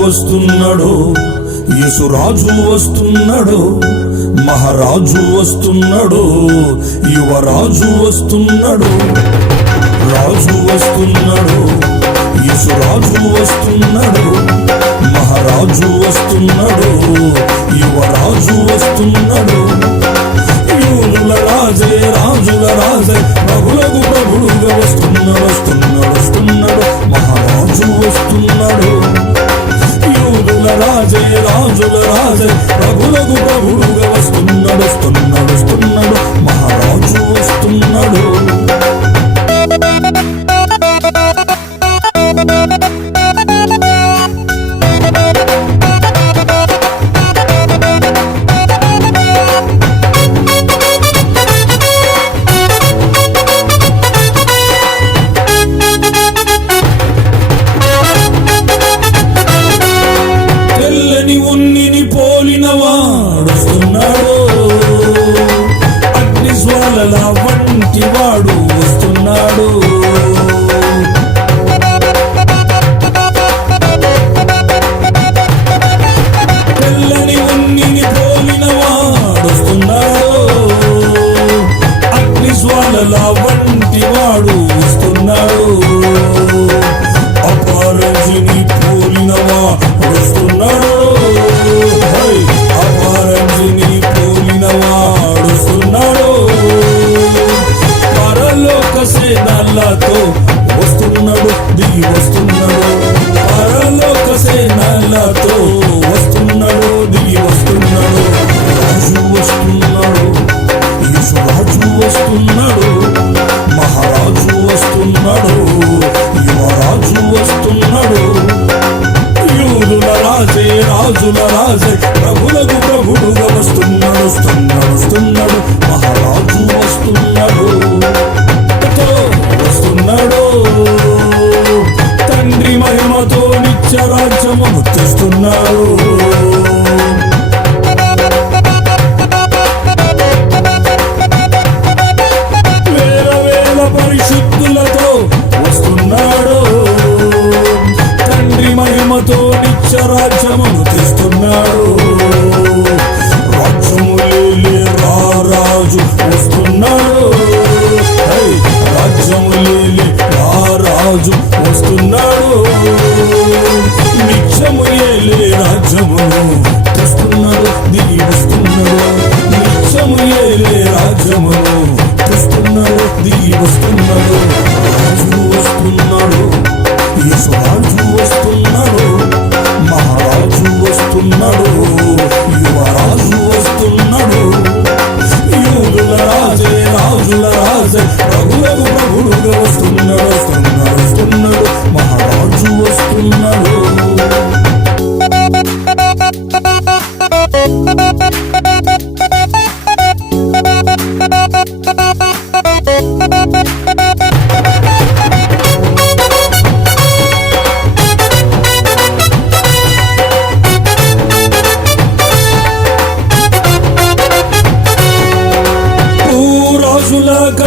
వస్తున్నాడు, యేసురాజు వస్తున్నాడు, మహారాజు వస్తున్నాడు, యువరాజు వస్తున్నాడు. రాజు వస్తున్నాడు, యేసురాజు వస్తున్నాడు, మహారాజు వస్తున్నాడు, యువరాజు వస్తున్నాడు. యూదుల రాజే రాజుల రాజే ప్రభులకు ప్రభుడుగా వస్తున్నాడు, వస్తున్నాడు, వస్తున్నాడు, మహారాజు వస్తున్నాడు. యూదుల రాజే రాజుల రాజే ప్రభులకు ప్రభుడుగా వస్తున్నాడు, వస్తున్నాడు, వస్తున్నాడు, మహారాజు వస్తున్నాడు. ఉన్నిని పోలిన వాడుస్తున్నాడు, అగ్ని జ్వాలల వంటి వాడు వస్తున్నాడు. తెల్లని ఉన్నిని పోలిన వాడుస్తున్నాడు, అగ్ని జ్వాలల వంటి వాడు వస్తున్నాడు. అపరంజిని పోలిన వాడుస్తున్నాడు, అపరంజిని పోలిన వాడుస్తున్నాడు. పరలోక సేనలతో వస్తున్నాడు, దిగి వస్తున్నాడు. పరలోక సేనలతో వస్తున్నాడు, దిగి వస్తున్నాడు. రాజు వస్తున్నాడు, యేసురాజు వస్తున్నాడు, మహారాజు వస్తున్నాడు, యువరాజు వస్తున్నాడు. యూదుల రాజే రాజుల రాజే ప్రభులకు ప్రభుడుగా వస్తున్నాడు, వస్తున్నాడు, వస్తున్నాడు, మహారాజు వస్తున్నాడు, వస్తున్నాడు. తండ్రి మహిమతో నిత్య రాజ్యమును తెస్తున్నాడు. వేల వేల పరిశుద్ధులతో వస్తున్నాడు. తండ్రి మహిమతో నిత్య రాజ్యమును తెస్తున్నాడు. రాజ్యములేలే రారాజు వస్తున్నాడు, రాజ్యములేలే రారాజు వస్తున్నాడు. నిత్యము ఏలే రాజ్యమును తెస్తున్నాడు, దిగి వస్తున్నాడు. నిత్యము ఏలే రాజ్యమును తెస్తున్నాడు, దిగి వస్తున్నాడు. రాజు వస్తున్నాడు, యేసురాజు వస్తున్నాడు, మహారాజు వస్తున్నాడు, యువరాజు వస్తున్నాడు. యూదుల రాజే రాజుల రాజే ప్రభులకు ప్రభుడుగా వస్తున్నాడు, వస్తున్నాడు, వస్తున్నాడు, మహారాజు వస్తున్నాడు.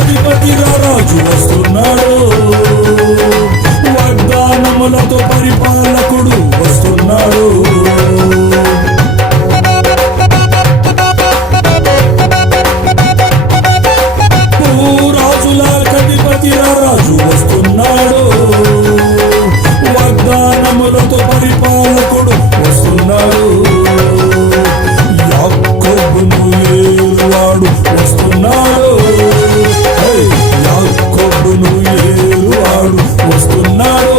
అధిపతిగా రాజు వస్తున్నాడు, వాగ్దానములతో పరిపాలకుడు వస్తున్నాడు. రాజుల అధిపతిగా రాజు వస్తున్నాడు, వాగ్దానములతో పరిపాలకుడు వస్తున్నాడు. యాకోబును ఏలువాడు వస్తున్నాడు, యాకోబును ఏలువాడు వస్తున్నాడు.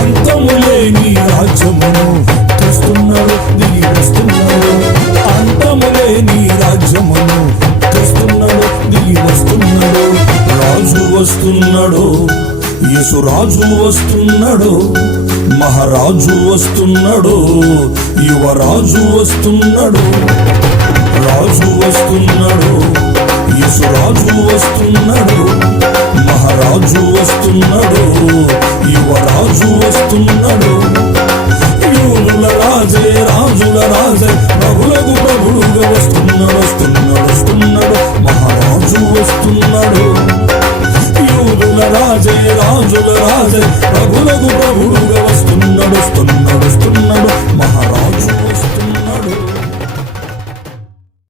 అంతము లేని రాజ్యమును తెస్తున్నాడు, దిగి వస్తున్నాడు. అంతము లేని రాజ్యమును తెస్తున్నాడు, దిగి వస్తున్నాడు. రాజు వస్తున్నాడు, యేసురాజు వస్తున్నాడు, మహారాజు వస్తున్నాడు, యువరాజు వస్తున్నాడు. రాజు వస్తున్నాడు, యేసురాజు వస్తున్నాడు, మహారాజు వస్తున్నాడు, యువరాజు వస్తున్నాడు. యూదుల రాజే రాజుల రాజే ప్రభులకు ప్రభుడుగా వస్తున్నాడు, వస్తున్నాడు, వస్తున్నాడు, మహారాజు వస్తున్నాడు. యూదుల రాజే రాజుల రాజే ప్రభులకు ప్రభుడుగా వస్తున్నాడు, నడుస్తున్నాడు మహారాజు